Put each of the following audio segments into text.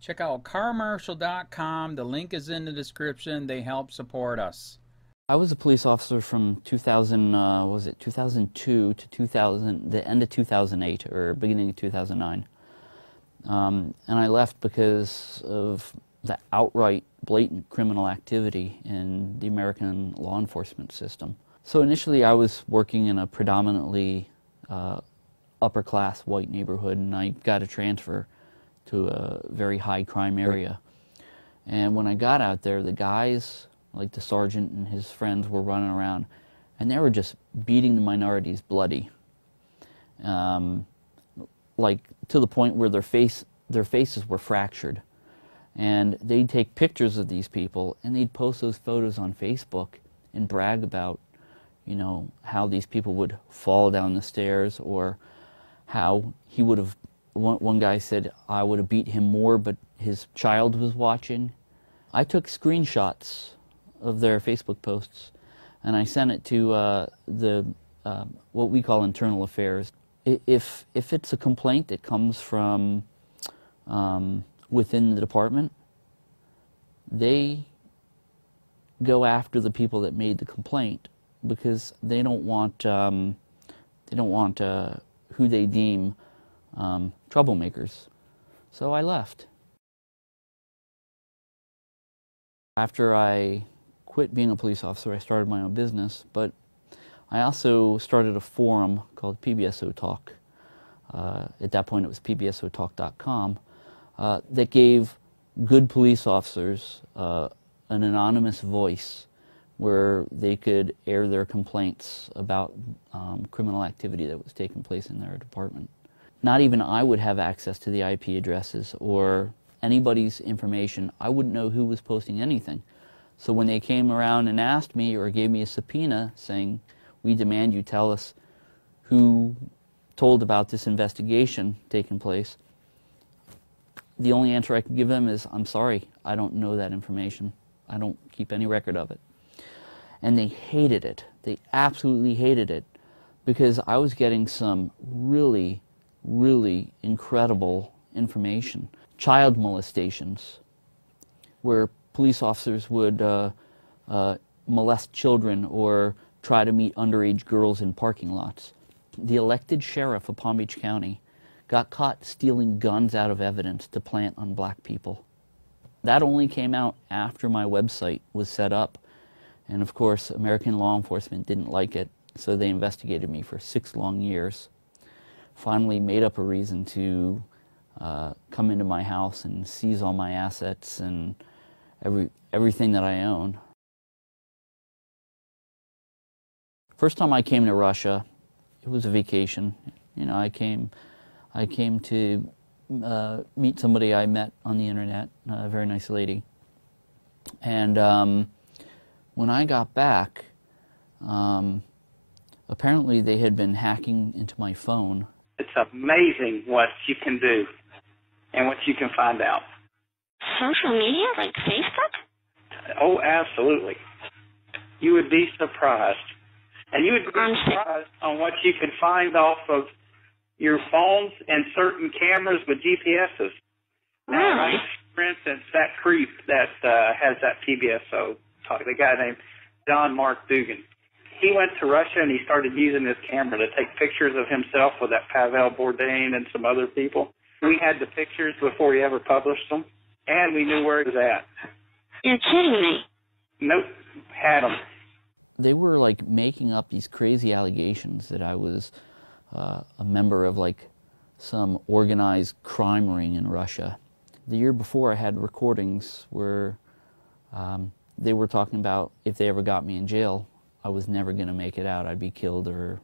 Check out carmarshal.com. The link is in the description. They help support us. I was a police officer from 2002 to 2000, the end of 2008 or beginning of 2009. And I left because of the outright blatant criminal activity in the American law enforcement system. So initially I was working in a predominantly upper class white neighborhood, and I got a transfer to a very high crime area. And when I got out there, the guys, like the sergeant and his friends, were running around and they were just beating the minorities bloody. Like to the point where their faces were fractured. And they'd take pictures of these people and they'd post those photos on Facebook and brag about, you know, how these people would fall down the stairs, or how he would have, one guy said, I would have beat him more, but his child was watching. I took screenshots of their Facebook posts and I sent it to what we call internal affairs. If it's a complaint that comes from within the department, they go after the people that made the complaint because they don't want who they deem troublemakers. So I left. After I quit being a police officer, I started my own business, but I also started a forum called PBSO Talk. At that point it was pbsotalk.com, that gave good police officers an anonymous voice where they could air their complaints about criminal activity that was taking place in their department. Not even I would have access to the IP addresses or anybody's information. I wouldn't know who was posting anything. So when they came around and asked me or gave me a subpoena saying, we demand you tell us who told about this investigation taking place, the only answer I could give them is, I'm sorry, I don't know that information. I don't keep any record of it. And they hated it. They absolutely hated it because I was getting some really, really incredible information. Child molestations, where police officers would molest children or try to meet underage girls in parking lots. The elected sheriff of Palm Beach County got caught stealing guns out of evidence to plant on black people. That only came out after my website was set up. And of course, American law enforcement didn't like it, so they investigated me for 6 long years. Finally made up a reason to come into my house and seize all my assets and everything that I own. First time I came to Russia, it was a vacation. You know, I came to meet somebody I met on the internet, a very nice lady. And when I got back, apparently they had been hacking into my phone. It's amazing what you can do and what you can find out. Social media, like Facebook? Oh, absolutely. You would be surprised. And you would be surprised on what you can find off of your phones and certain cameras with GPSs. Really? For instance, that creep that has that PBSO talk, the guy named John Mark Dugan. He went to Russia and he started using this camera to take pictures of himself with that Pavel Bourdain and some other people. We had the pictures before he ever published them, and we knew where he was at. You're kidding me. Nope, had them. They were like making up these crazy allegations that I was a member of like some organized crime ring in Russia. The year before, I had recordings where they were talking about if they ever got me in jail, I was never going to make it out. I'd be killed or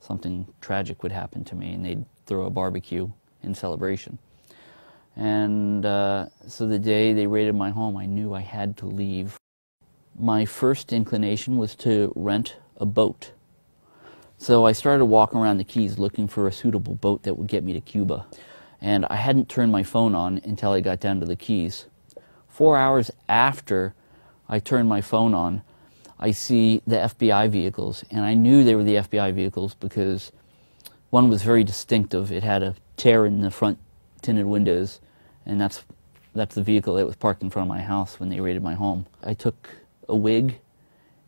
something tragic would happen to me, and they'd throw a barbecue in celebration. And so the day they raided my home, I knew I had to leave. My first inclination was to rent a boat. So I started walking around the Keys looking for a suitable boat that would get me to Cuba. And I hadn't turned my phone on until I got down to the Keys. 4 hours after I turned my phone on, I see the FBI vehicles, and I knew they were the FBI vehicles because one was very distinctive. It had a tear in the front tinted windows, and that's That's the vehicle that was parked in front of my house when they raided my home. I took a wig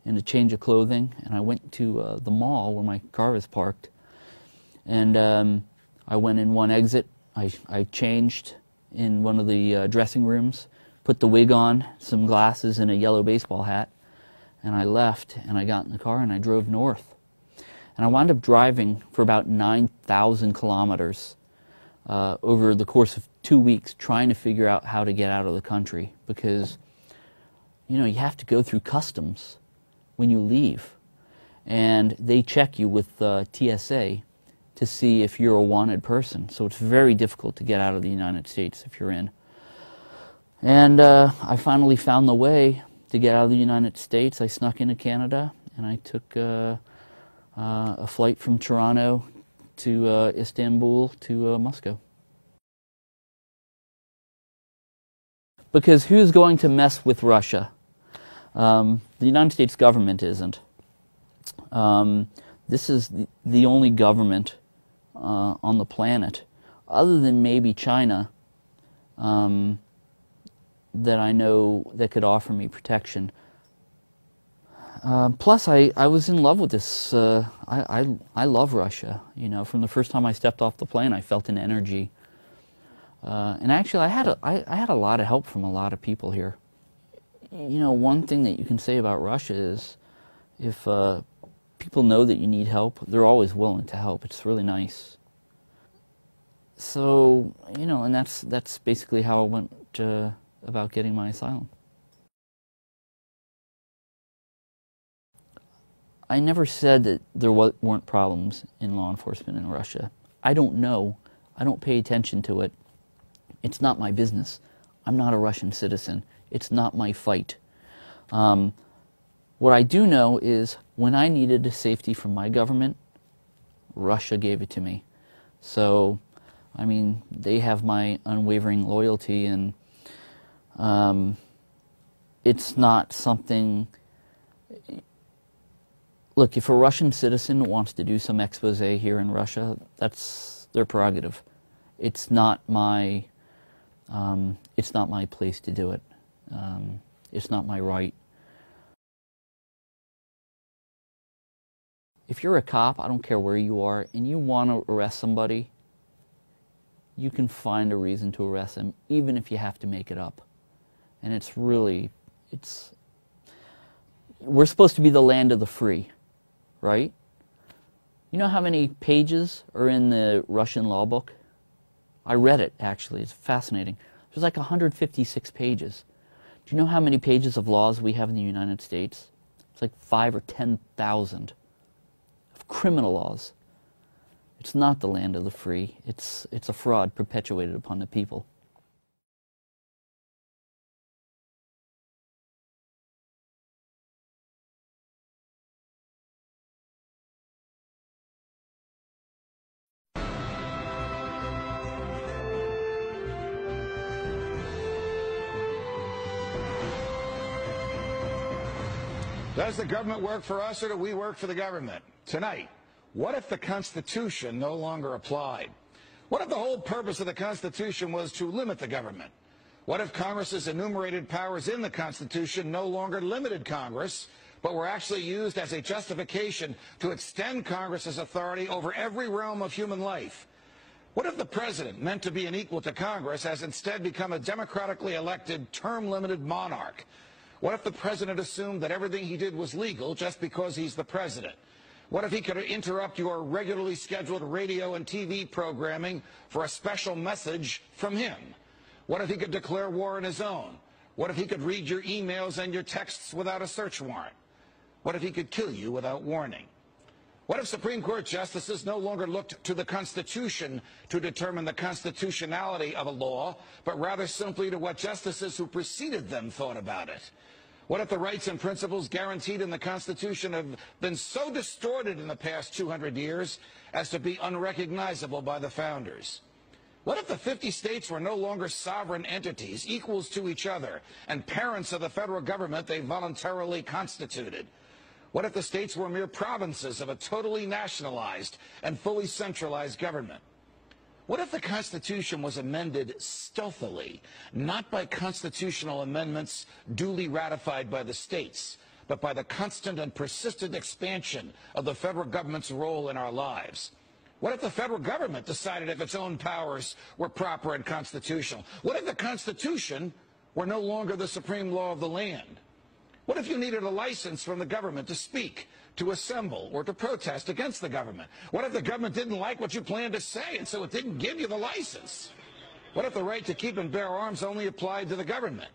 and a change of clothing, and I went to the mall where my car was parked. And I went in one exit. I changed in one of the dressing rooms, put the wig on, some glasses, and a yellow baseball hat, and I left, and I got in the car, and I drove north. And I wound up driving for about 9,000 kilometers over the course of 2 weeks, trying to figure out how to get out of the country, because, you know, you have to go through customs when you leave, and they check you with TSA to see if you're a wanted person. So it's very difficult to get out of the United States if you're in. And I finally found the way to get out of the United States. I snuck into Canada, and I took a flight from Toronto to Istanbul to Moscow. Because who's going to mess with Russia? The United States government isn't. This is the only government on the planet, other than maybe China, that I know that could offer me protection. Plus, I was in love with this. I love Russia. You know, from the first time I stepped off the plane, I felt an energy. And actually, I had a lot of help from a lot of people here. You know, one thing that you can say about Russia is, if people know that you need help, they're always willing to help. It's really nice. So, you know, and that's basically how I went about getting my asylum. I never said that there weren't problems in law enforcement in Russia. I don't know. I don't pay attention to it. It's not my business. I'm not a Russian citizen. It's not my fight. What I do know is when I needed safety from my government, Russia gave it to me. So, I mean, they have my unwavering loyalty, and it's not something... Look, if a Russian citizen wants to do some expose here in Russia, that's their prerogative. It's not my place to do it. It's not my right. If you're a cop, I don't care where you are, and you want to arrest somebody, you can find a reason to arrest them, even if you have to make it up. And it's really, we're supposed to be the land of the free, right? You know how many pages are in the Russian law book? I read it, actually. It's fascinating. There's like 156 pages. Do you know how many pages of laws we have in the United States? It's like 5,000 or 10,000 of criminal laws. It's not the land of the free. It's a fraud perpetuated upon the people. Does the government work for us, or do we work for the government? Tonight, what if the Constitution no longer applied? What if the whole purpose of the Constitution was to limit the government? What if Congress's enumerated powers in the Constitution no longer limited Congress, but were actually used as a justification to extend Congress's authority over every realm of human life? What if the president, meant to be an equal to Congress, has instead become a democratically elected, term-limited monarch? What if the president assumed that everything he did was legal just because he's the president? What if he could interrupt your regularly scheduled radio and TV programming for a special message from him? What if he could declare war on his own? What if he could read your emails and your texts without a search warrant? What if he could kill you without warning? What if Supreme Court justices no longer looked to the Constitution to determine the constitutionality of a law, but rather simply to what justices who preceded them thought about it? What if the rights and principles guaranteed in the Constitution have been so distorted in the past 200 years as to be unrecognizable by the founders? What if the 50 states were no longer sovereign entities, equals to each other, and parents of the federal government they voluntarily constituted? What if the states were mere provinces of a totally nationalized and fully centralized government? What if the Constitution was amended stealthily, not by constitutional amendments duly ratified by the states, but by the constant and persistent expansion of the federal government's role in our lives? What if the federal government decided if its own powers were proper and constitutional? What if the Constitution were no longer the supreme law of the land? What if you needed a license from the government to speak, to assemble, or to protest against the government? What if the government didn't like what you planned to say, and so it didn't give you the license? What if the right to keep and bear arms only applied to the government?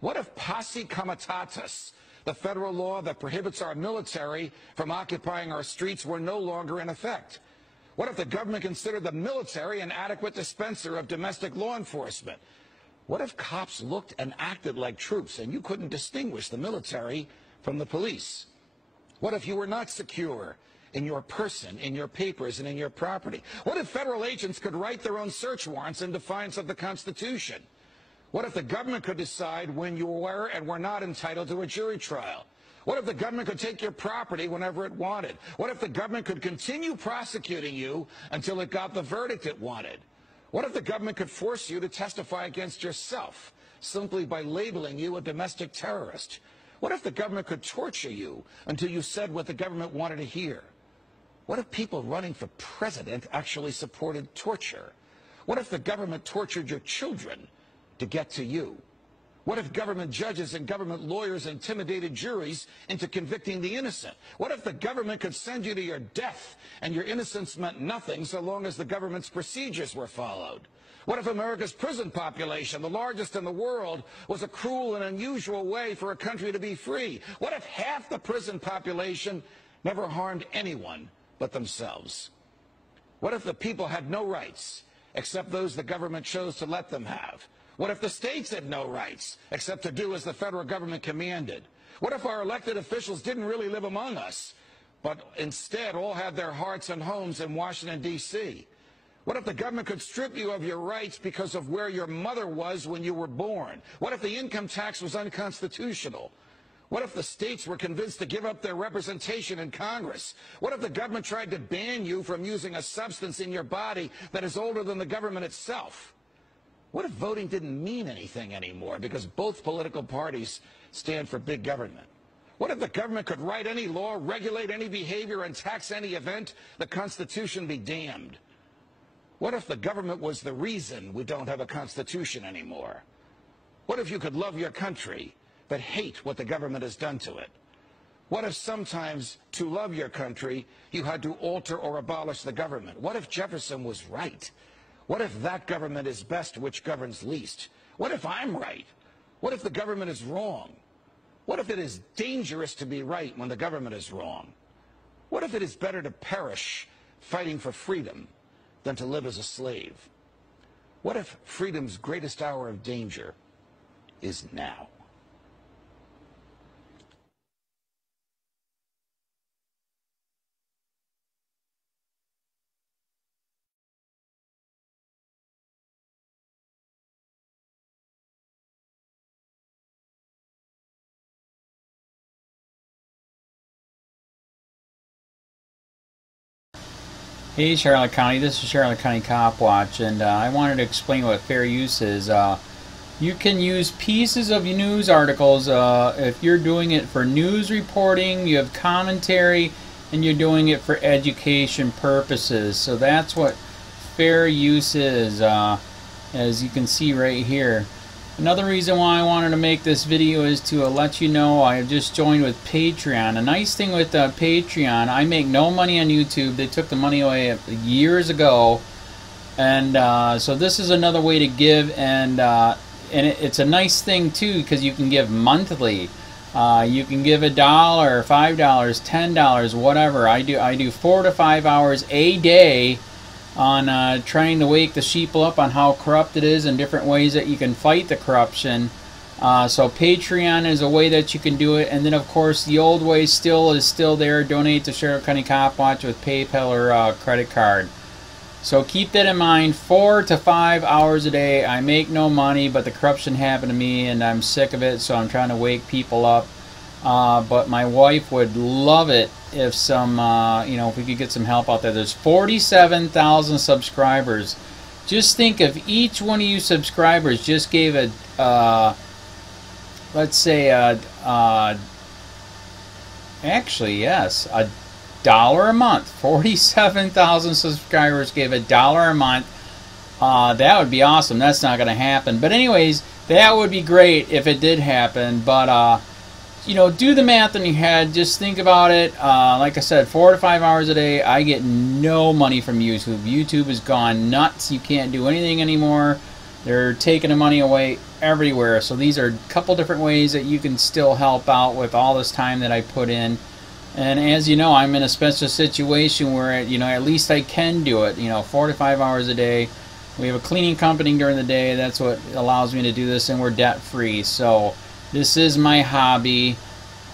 What if posse comitatus, the federal law that prohibits our military from occupying our streets, were no longer in effect? What if the government considered the military an adequate dispenser of domestic law enforcement? What if cops looked and acted like troops and you couldn't distinguish the military from the police? What if you were not secure in your person, in your papers, and in your property? What if federal agents could write their own search warrants in defiance of the Constitution? What if the government could decide when you were and were not entitled to a jury trial? What if the government could take your property whenever it wanted? What if the government could continue prosecuting you until it got the verdict it wanted? What if the government could force you to testify against yourself simply by labeling you a domestic terrorist? What if the government could torture you until you said what the government wanted to hear? What if people running for president actually supported torture? What if the government tortured your children to get to you? What if government judges and government lawyers intimidated juries into convicting the innocent? What if the government could send you to your death and your innocence meant nothing so long as the government's procedures were followed? What if America's prison population, the largest in the world, was a cruel and unusual way for a country to be free? What if half the prison population never harmed anyone but themselves? What if the people had no rights except those the government chose to let them have? What if the states had no rights except to do as the federal government commanded? What if our elected officials didn't really live among us, but instead all had their hearts and homes in Washington, D.C.? What if the government could strip you of your rights because of where your mother was when you were born? What if the income tax was unconstitutional? What if the states were convinced to give up their representation in Congress? What if the government tried to ban you from using a substance in your body that is older than the government itself? What if voting didn't mean anything anymore because both political parties stand for big government? What if the government could write any law, regulate any behavior, and tax any event? The Constitution be damned. What if the government was the reason we don't have a Constitution anymore? What if you could love your country but hate what the government has done to it? What if sometimes to love your country you had to alter or abolish the government? What if Jefferson was right? What if that government is best which governs least? What if I'm right? What if the government is wrong? What if it is dangerous to be right when the government is wrong? What if it is better to perish fighting for freedom than to live as a slave? What if freedom's greatest hour of danger is now? Hey Charlotte County, this is Charlotte County Cop Watch, and I wanted to explain what fair use is. You can use pieces of news articles if you're doing it for news reporting, you have commentary, and you're doing it for education purposes. So that's what fair use is, as you can see right here. Another reason why I wanted to make this video is to let you know I have just joined with Patreon. A nice thing with Patreon, I make no money on YouTube. They took the money away years ago, and so this is another way to give, and it's a nice thing too because you can give monthly. You can give $1, $5, $10, whatever. I do 4 to 5 hours a day on trying to wake the sheeple up on how corrupt it is and different ways that you can fight the corruption. So Patreon is a way that you can do it, and then of course the old way is still there. Donate to Charlotte County Cop Watch with PayPal or credit card. So keep that in mind. 4 to 5 hours a day. I make no money, but the corruption happened to me and I'm sick of it, so I'm trying to wake people up. But my wife would love it if some, if we could get some help out there. There's 47,000 subscribers. just think if each one of you subscribers just gave a, let's say, actually, yes, $1 a month. 47,000 subscribers gave $1 a month. That would be awesome. That's not going to happen. But anyways, that would be great if it did happen. But, you know, do the math in your head. Just think about it. Like I said, 4 to 5 hours a day. I get no money from YouTube. YouTube has gone nuts. You can't do anything anymore. They're taking the money away everywhere. So these are a couple different ways that you can still help out with all this time that I put in. And as you know, I'm in a special situation where, you know, at least I can do it. You know, 4 to 5 hours a day. We have a cleaning company during the day. That's what allows me to do this, and we're debt free. So this is my hobby.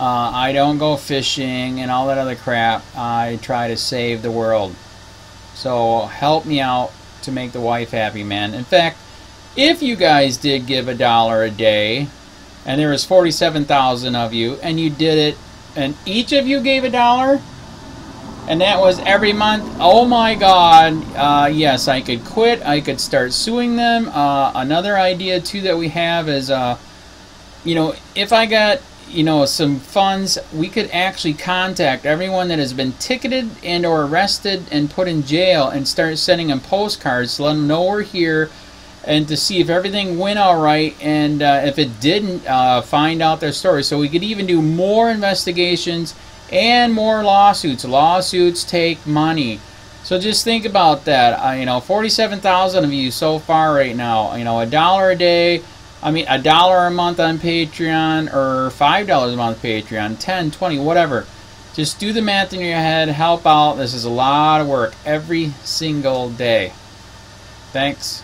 I don't go fishing and all that other crap. I try to save the world. So help me out to make the wife happy, man. In fact, if you guys did give $1 a day, and there was 47,000 of you, and you did it, and each of you gave $1, and that was every month, oh my God, yes, I could quit. I could start suing them. Another idea, too, that we have is, you know, if I got, you know, some funds, we could actually contact everyone that has been ticketed and or arrested and put in jail and start sending them postcards to let them know we're here, and to see if everything went all right, and if it didn't, find out their story. So we could even do more investigations and more lawsuits. Lawsuits take money. So just think about that. You know, 47,000 of you so far right now. You know, $1 a day. I mean, $1 a month on Patreon, or $5 a month Patreon, 10, 20, whatever. Just do the math in your head. Help out. This is a lot of work every single day. Thanks.